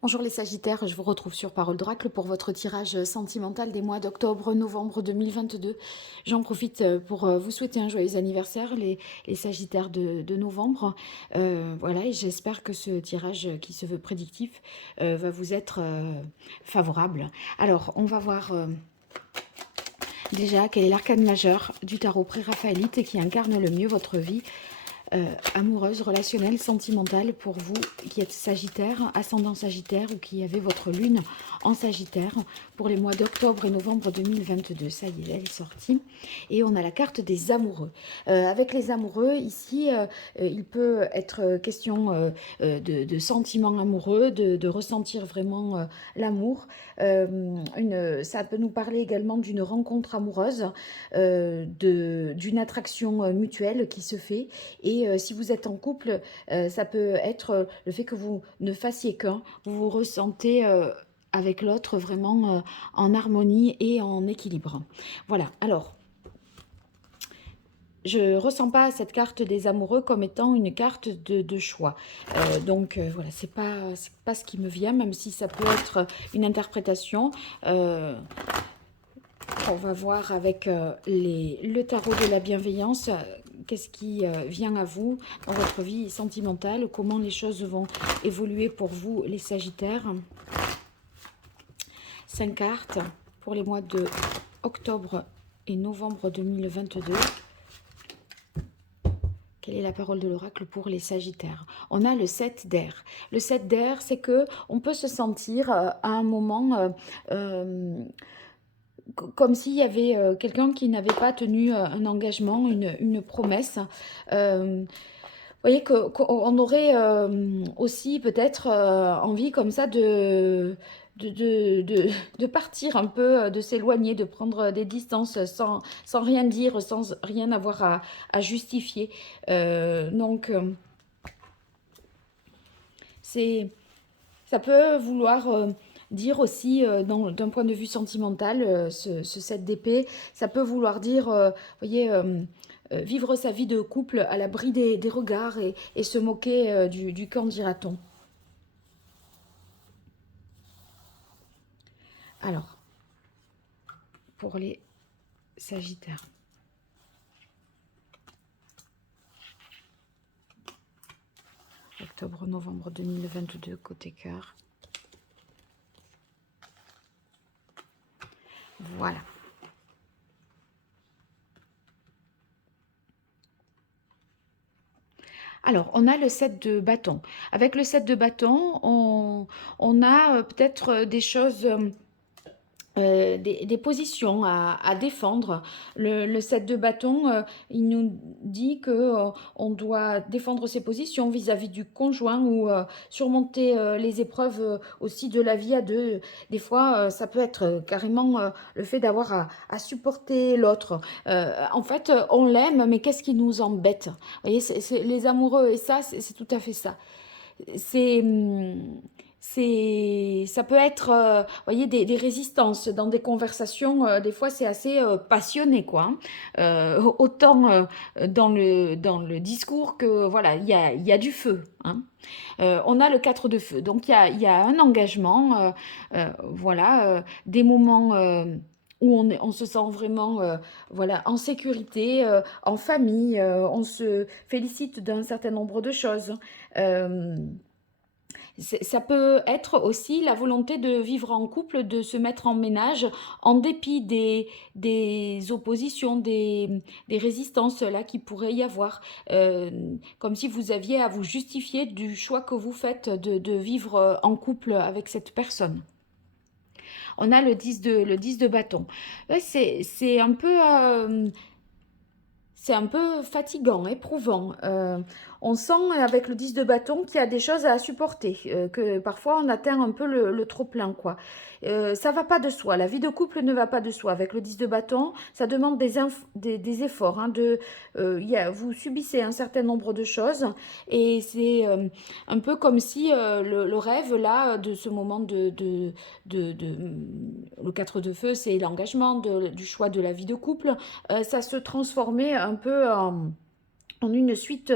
Bonjour les Sagittaires, je vous retrouve sur Parole d'Oracle pour votre tirage sentimental des mois d'octobre-novembre 2022. J'en profite pour vous souhaiter un joyeux anniversaire, les Sagittaires de novembre. Voilà, et j'espère que ce tirage qui se veut prédictif va vous être favorable. Alors, on va voir déjà quel est l'arcane majeur du tarot pré-raphaélite qui incarne le mieux votre vie amoureuse, relationnelle, sentimentale pour vous qui êtes Sagittaire, ascendant Sagittaire ou qui avez votre lune en Sagittaire pour les mois d'octobre et novembre 2022. Ça y est, elle est sortie. Et on a la carte des amoureux. Avec les amoureux, ici, il peut être question de sentiments amoureux, de ressentir vraiment l'amour. Ça peut nous parler également d'une rencontre amoureuse, d'une attraction mutuelle qui se fait. Et si vous êtes en couple, ça peut être le fait que vous ne fassiez qu'un, vous vous ressentez avec l'autre vraiment en harmonie et en équilibre. Voilà, alors, je ne ressens pas cette carte des amoureux comme étant une carte de choix. Donc voilà, c'est pas ce qui me vient, même si ça peut être une interprétation. On va voir avec le tarot de la bienveillance, qu'est-ce qui vient à vous dans votre vie sentimentale, comment les choses vont évoluer pour vous, les Sagittaires. 5 cartes pour les mois de octobre et novembre 2022. Quelle est la parole de l'oracle pour les Sagittaires? On a le 7 d'air. Le 7 d'air, c'est que on peut se sentir à un moment comme s'il y avait quelqu'un qui n'avait pas tenu un engagement, une promesse. Vous voyez qu'on aurait aussi peut-être envie comme ça de partir un peu, de s'éloigner, de prendre des distances sans rien dire, sans rien avoir à justifier. Donc, ça peut vouloir dire aussi, d'un point de vue sentimental, ce 7 d'épée, ça peut vouloir dire, vous voyez, vivre sa vie de couple à l'abri des regards et se moquer du qu'en dira-t-on. Alors, pour les Sagittaires. Octobre-novembre 2022, côté cœur. Voilà. Alors, on a le 7 de bâton. Avec le 7 de bâton, on a peut-être des choses... des positions à défendre. Le 7 de bâton, il nous dit que on doit défendre ses positions vis-à-vis du conjoint ou surmonter les épreuves aussi de la vie à deux. Des fois, ça peut être carrément le fait d'avoir à supporter l'autre. En fait, on l'aime, mais qu'est-ce qui nous embête? Vous voyez, les amoureux, et ça, c'est tout à fait ça. C'est... ça peut être, vous voyez, des résistances dans des conversations. Des fois, c'est assez passionné, quoi. Hein. Autant dans le discours que, voilà, il y a du feu. Hein. On a le 4 de feu. Donc, il y a un engagement, voilà, des moments où on se sent vraiment voilà, en sécurité, en famille. On se félicite d'un certain nombre de choses. Euh, ça peut être aussi la volonté de vivre en couple, de se mettre en ménage en dépit des oppositions, des résistances là qui pourrait y avoir. Euh, Comme si vous aviez à vous justifier du choix que vous faites de vivre en couple avec cette personne. On a le 10 de bâton. Ouais, c'est un peu fatigant, éprouvant. On sent avec le 10 de bâton qu'il y a des choses à supporter, que parfois on atteint un peu le trop-plein, quoi. Ça va pas de soi, la vie de couple ne va pas de soi. Avec le 10 de bâton, ça demande des efforts. Hein, vous subissez un certain nombre de choses et c'est un peu comme si le rêve, là, de ce moment le 4 de feu, c'est l'engagement du choix de la vie de couple, ça se transformait un peu en une suite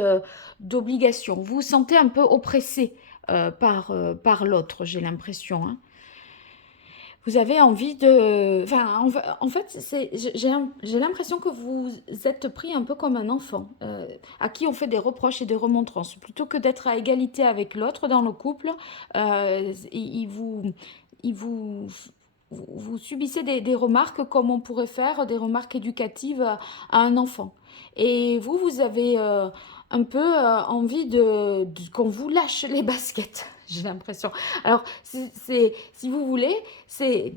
d'obligations. Vous vous sentez un peu oppressé par l'autre, j'ai l'impression, hein. Vous avez envie de... Enfin, en fait, j'ai l'impression que vous êtes pris un peu comme un enfant, à qui on fait des reproches et des remontrances. Plutôt que d'être à égalité avec l'autre dans le couple, il vous, il vous, vous subissez des remarques comme on pourrait faire des remarques éducatives à un enfant. Et vous avez un peu envie qu'on vous lâche les baskets, j'ai l'impression. Alors, si vous voulez, c'est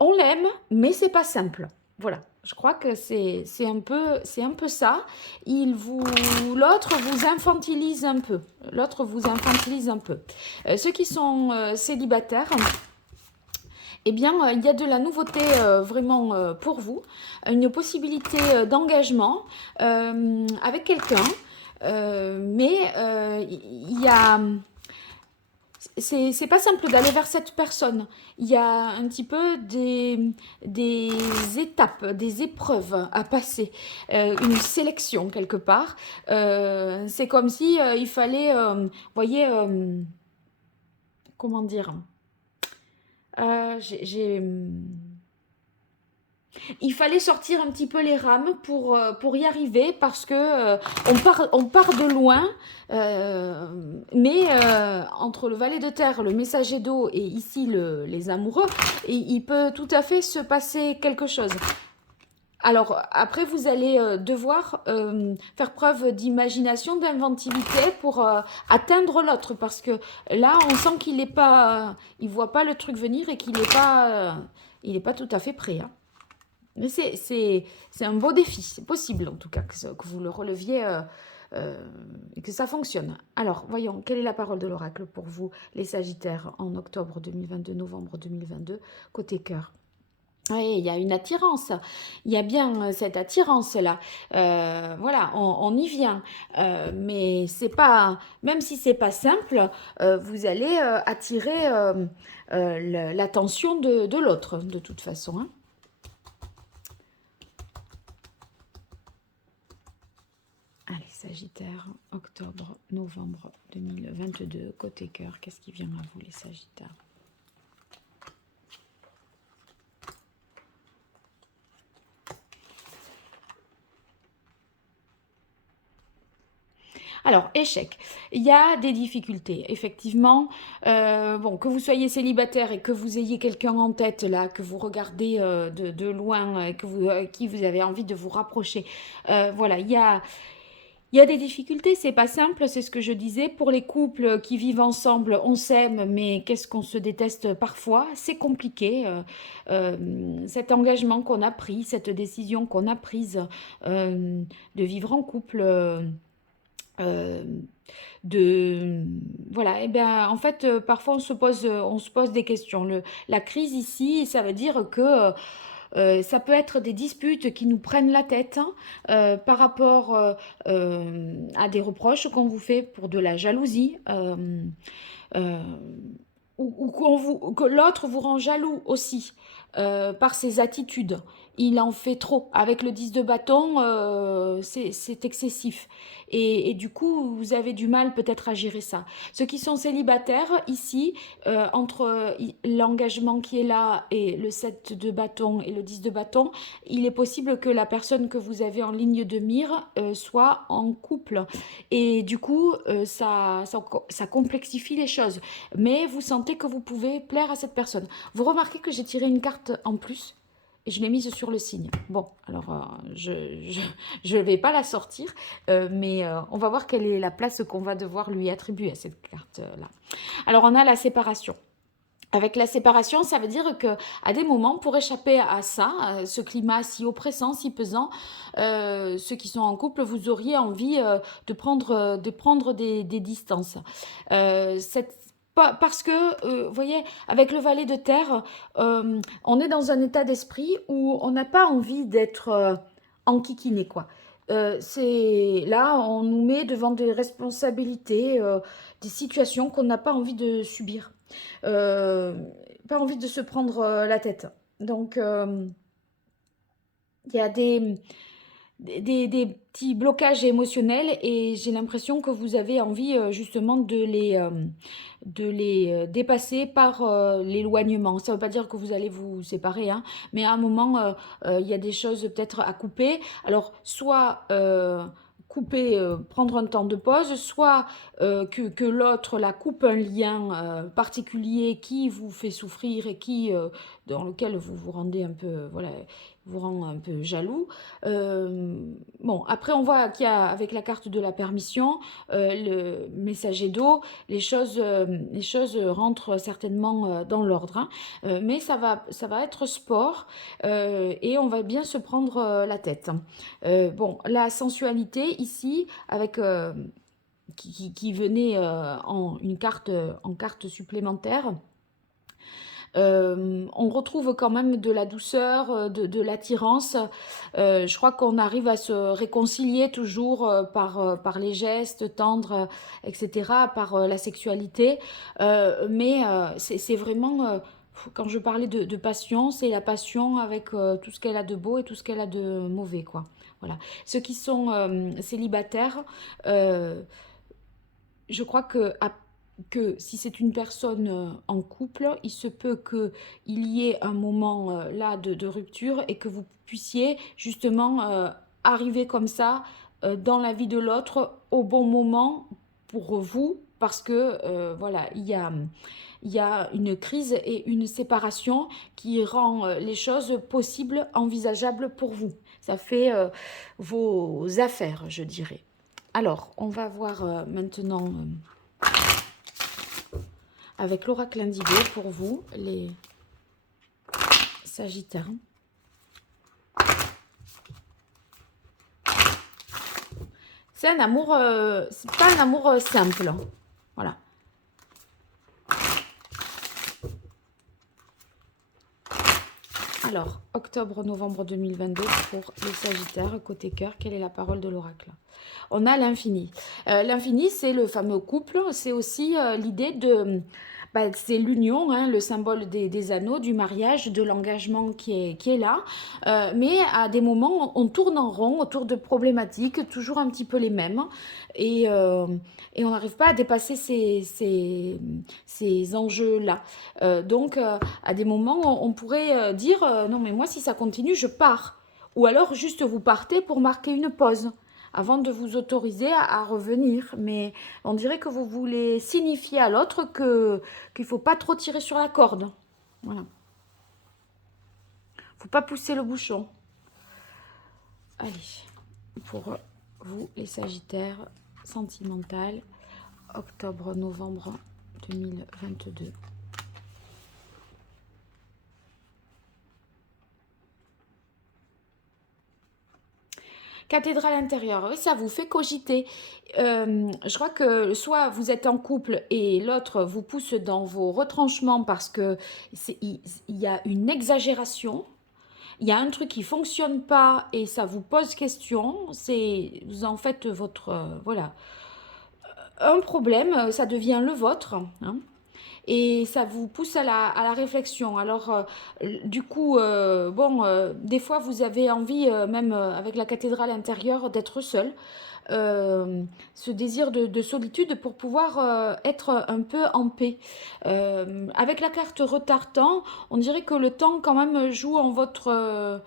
on l'aime, mais c'est pas simple. Voilà. Je crois que c'est un peu ça. L'autre vous infantilise un peu. L'autre vous infantilise un peu. Ceux qui sont célibataires, eh bien, il y a de la nouveauté vraiment pour vous, une possibilité d'engagement avec quelqu'un, mais il y a c'est pas simple d'aller vers cette personne. Il y a un petit peu des étapes, des épreuves à passer, une sélection quelque part. C'est comme si il fallait, voyez, comment dire, il fallait sortir un petit peu les rames pour y arriver parce que on part de loin, mais entre le valet de terre, le messager d'eau et ici les amoureux, il peut tout à fait se passer quelque chose. Alors après, vous allez devoir faire preuve d'imagination, d'inventivité pour atteindre l'autre parce que là, on sent qu'il n'est pas, il voit pas le truc venir et qu'il n'est pas, il est pas tout à fait prêt, hein. Mais c'est un beau défi, c'est possible en tout cas que vous le releviez et que ça fonctionne. Alors, voyons, quelle est la parole de l'oracle pour vous, les Sagittaires, en octobre 2022, novembre 2022, côté cœur? Oui, il y a une attirance, il y a bien cette attirance-là. Voilà, on y vient. Mais c'est pas, même si c'est pas simple, vous allez attirer l'attention de l'autre, de toute façon, hein. Allez, Sagittaire, octobre, novembre 2022, côté cœur, qu'est-ce qui vient à vous les Sagittaires? Alors, échec. Il y a des difficultés, effectivement. Bon, que vous soyez célibataire et que vous ayez quelqu'un en tête, là, que vous regardez de loin, qui vous avez envie de vous rapprocher. Voilà, il y a des difficultés, c'est pas simple, c'est ce que je disais. Pour les couples qui vivent ensemble, on s'aime, mais qu'est-ce qu'on se déteste parfois? C'est compliqué. Cet engagement qu'on a pris, cette décision qu'on a prise de vivre en couple. Euh, de voilà, et bien en fait parfois on se pose des questions. La crise ici, ça veut dire que ça peut être des disputes qui nous prennent la tête, hein, par rapport à des reproches qu'on vous fait pour de la jalousie, euh, ou que l'autre vous rend jaloux aussi par ses attitudes. Il en fait trop. Avec le 10 de bâton, c'est excessif. Et du coup, vous avez du mal peut-être à gérer ça. Ceux qui sont célibataires, ici, entre l'engagement qui est là et le 7 de bâton et le 10 de bâton, il est possible que la personne que vous avez en ligne de mire soit en couple. Et du coup, ça complexifie les choses. Mais vous sentez que vous pouvez plaire à cette personne. Vous remarquez que j'ai tiré une carte en plus et je l'ai mise sur le signe. Bon, alors je vais pas la sortir, mais on va voir quelle est la place qu'on va devoir lui attribuer à cette carte-là. Alors on a la séparation. Avec la séparation, ça veut dire que à des moments, pour échapper à ça, à ce climat si oppressant, si pesant, ceux qui sont en couple, vous auriez envie de prendre des distances. Parce que, vous voyez, avec le valet de terre, on est dans un état d'esprit où on n'a pas envie d'être enquiquiné, quoi. C'est là, on nous met devant des responsabilités, des situations qu'on n'a pas envie de subir. Euh, Pas envie de se prendre la tête. Donc, il y a des petits blocages émotionnels et j'ai l'impression que vous avez envie justement de les dépasser par l'éloignement. Ça ne veut pas dire que vous allez vous séparer, hein, mais à un moment, il y a des choses peut-être à couper. Alors, soit couper, prendre un temps de pause, soit que l'autre la coupe un lien particulier qui vous fait souffrir et dans lequel vous vous rendez un peu, voilà, vous rend un peu jaloux. Bon, après on voit qu'il y a avec la carte de la permission, le messager d'eau, les choses rentrent certainement dans l'ordre, hein. Mais ça va être sport et on va bien se prendre la tête. Bon, la sensualité ici, avec qui venait en carte supplémentaire. On retrouve quand même de la douceur, l'attirance. Je crois qu'on arrive à se réconcilier toujours par les gestes tendres, etc., par la sexualité. Mais c'est vraiment, quand je parlais de passion, c'est la passion avec tout ce qu'elle a de beau et tout ce qu'elle a de mauvais, quoi. Voilà. Ceux qui sont célibataires, euh, je crois que si c'est une personne en couple, il se peut qu'il y ait un moment là de rupture et que vous puissiez justement arriver comme ça dans la vie de l'autre au bon moment pour vous parce que voilà, il y a une crise et une séparation qui rend les choses possibles, envisageables pour vous. Ça fait vos affaires, je dirais. Alors, on va voir maintenant avec l'oracle indigo pour vous, les Sagittaires. C'est un amour, c'est pas un amour simple. Voilà. Alors, octobre-novembre 2022 pour les Sagittaires, côté cœur, quelle est la parole de l'oracle? On a l'infini. L'infini, c'est le fameux couple, c'est aussi l'idée de... Bah, c'est l'union, hein, le symbole des anneaux, du mariage, de l'engagement qui est là. Mais à des moments, on tourne en rond autour de problématiques, toujours un petit peu les mêmes. Et, euh, et on n'arrive pas à dépasser ces enjeux-là. Donc, à des moments, on pourrait dire, non mais moi, si ça continue, je pars. Ou alors, juste vous partez pour marquer une pause avant de vous autoriser à revenir. Mais on dirait que vous voulez signifier à l'autre qu'il ne faut pas trop tirer sur la corde. Voilà. Il ne faut pas pousser le bouchon. Allez, pour vous les Sagittaires, sentimental, octobre-novembre 2022. Cathédrale intérieure, oui, ça vous fait cogiter. Je crois que soit vous êtes en couple et l'autre vous pousse dans vos retranchements parce que il y a une exagération, il y a un truc qui fonctionne pas et ça vous pose question. C'est vous en faites votre voilà un problème, ça devient le vôtre, hein, et ça vous pousse à la réflexion. Alors, du coup, bon, des fois, vous avez envie, même avec la cathédrale intérieure, d'être seul. Ce désir de solitude pour pouvoir être un peu en paix. Avec la carte retard-temps, on dirait que le temps quand même joue en votre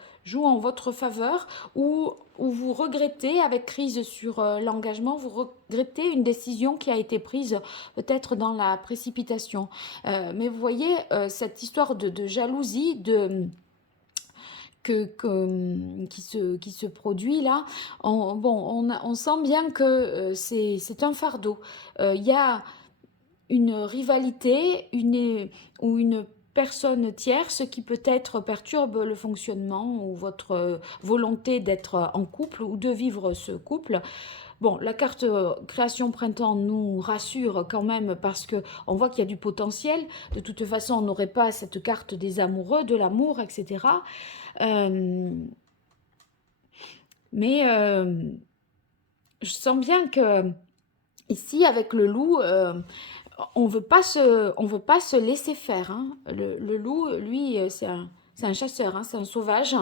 faveur ou vous regrettez, avec crise sur l'engagement, vous regrettez une décision qui a été prise peut-être dans la précipitation. Mais vous voyez, cette histoire de jalousie, qui se produit là, on sent bien que c'est un fardeau. Il y a une rivalité ou une personne tierce qui peut-être perturbe le fonctionnement ou votre volonté d'être en couple ou de vivre ce couple. Bon, la carte création printemps nous rassure quand même parce que on voit qu'il y a du potentiel. De toute façon, on n'aurait pas cette carte des amoureux, de l'amour, etc. Euh, mais je sens bien que ici, avec le loup, on veut pas se laisser faire, hein. Le loup, lui, c'est un chasseur, hein, c'est un sauvage.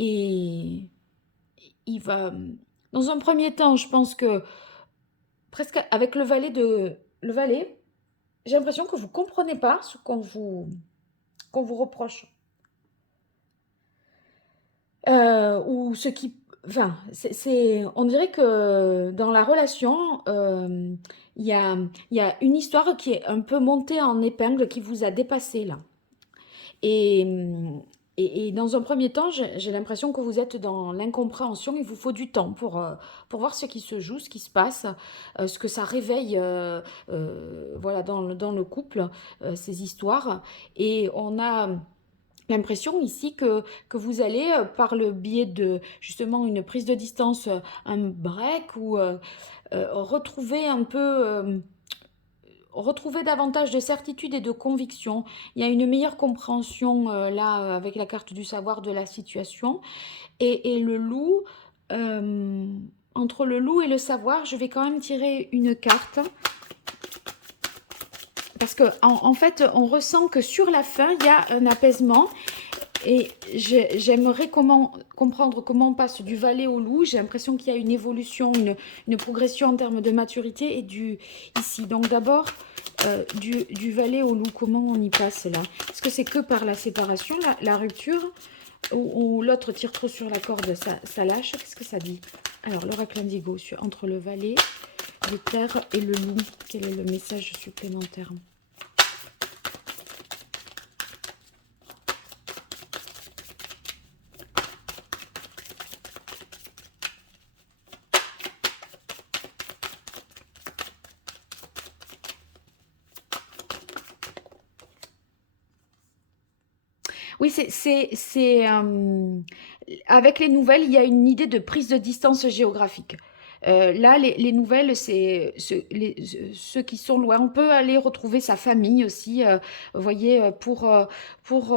Et il va, dans un premier temps, je pense que presque avec le valet, j'ai l'impression que vous comprenez pas ce qu'on vous reproche. Ou ce qui enfin, on dirait que dans la relation, il y a une histoire qui est un peu montée en épingle, qui vous a dépassé là. Et, et dans un premier temps, j'ai l'impression que vous êtes dans l'incompréhension. Il vous faut du temps pour voir ce qui se joue, ce qui se passe, ce que ça réveille voilà, dans le couple, ces histoires. Et on a l'impression ici que vous allez, par le biais de justement une prise de distance, un break ou retrouver un peu... retrouver davantage de certitude et de conviction. Il y a une meilleure compréhension là avec la carte du savoir de la situation. Et le loup, euh, entre le loup et le savoir, je vais quand même tirer une carte. Parce que en fait, on ressent que sur la fin, il y a un apaisement. Et j'aimerais comprendre comment on passe du valet au loup. J'ai l'impression qu'il y a une évolution, une progression en termes de maturité et ici. Donc d'abord, du valet au loup, comment on y passe là? Est-ce que c'est que par la séparation, la rupture, ou l'autre tire trop sur la corde, ça lâche? Qu'est-ce que ça dit? Alors, l'oracle indigo, entre le valet, les terres et le loup, quel est le message supplémentaire? Oui, avec les nouvelles, il y a une idée de prise de distance géographique. Là, les nouvelles, c'est ceux qui sont loin. On peut aller retrouver sa famille aussi, vous voyez, pour, pour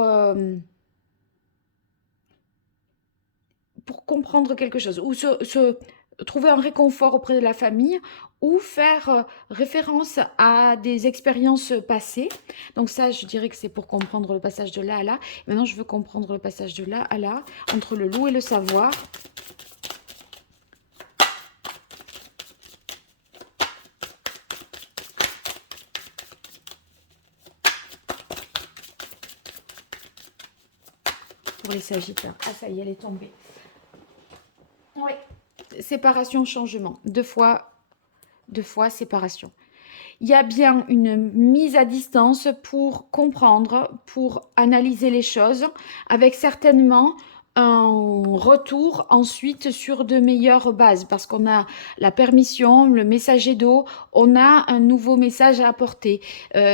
comprendre quelque chose, ou trouver un réconfort auprès de la famille, ou faire référence à des expériences passées. Donc ça, je dirais que c'est pour comprendre le passage de là à là. Maintenant, je veux comprendre le passage de là à là, entre le loup et le savoir. Pour les Sagittaires. Ah, ça y est, elle est tombée. Oui. Séparation, changement. Deux fois, séparation. Il y a bien une mise à distance pour comprendre, pour analyser les choses, avec certainement un retour ensuite sur de meilleures bases, parce qu'on a la permission, le messager d'eau, on a un nouveau message à apporter.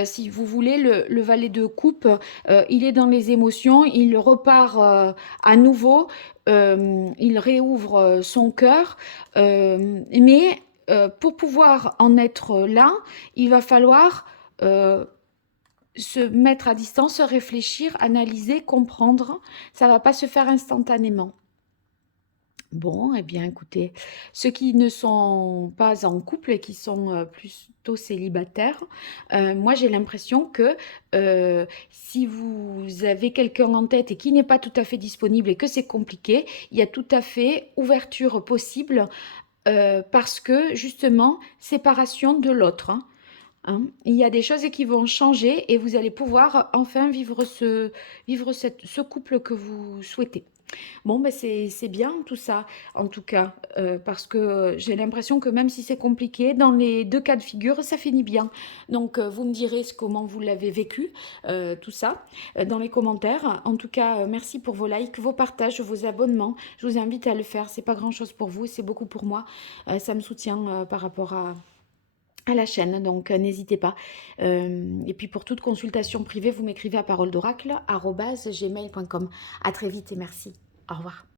Si vous voulez, le valet de coupe, il est dans les émotions, il repart à nouveau, il réouvre son cœur, mais pour pouvoir en être là, il va falloir se mettre à distance, réfléchir, analyser, comprendre. Ça ne va pas se faire instantanément. Bon, eh bien, écoutez, ceux qui ne sont pas en couple et qui sont plutôt célibataires, moi j'ai l'impression que si vous avez quelqu'un en tête et qui n'est pas tout à fait disponible et que c'est compliqué, il y a tout à fait ouverture possible parce que justement, séparation de l'autre. Hein. Il y a des choses qui vont changer et vous allez pouvoir enfin vivre ce couple que vous souhaitez. Bon, ben c'est bien tout ça, en tout cas, parce que j'ai l'impression que même si c'est compliqué, dans les deux cas de figure, ça finit bien. Donc, vous me direz comment vous l'avez vécu, tout ça, dans les commentaires. En tout cas, merci pour vos likes, vos partages, vos abonnements. Je vous invite à le faire. C'est pas grand-chose pour vous, c'est beaucoup pour moi. Ça me soutient par rapport à la chaîne, donc n'hésitez pas. Et puis pour toute consultation privée, vous m'écrivez à paroledoracle@gmail.com. À très vite et merci. Au revoir.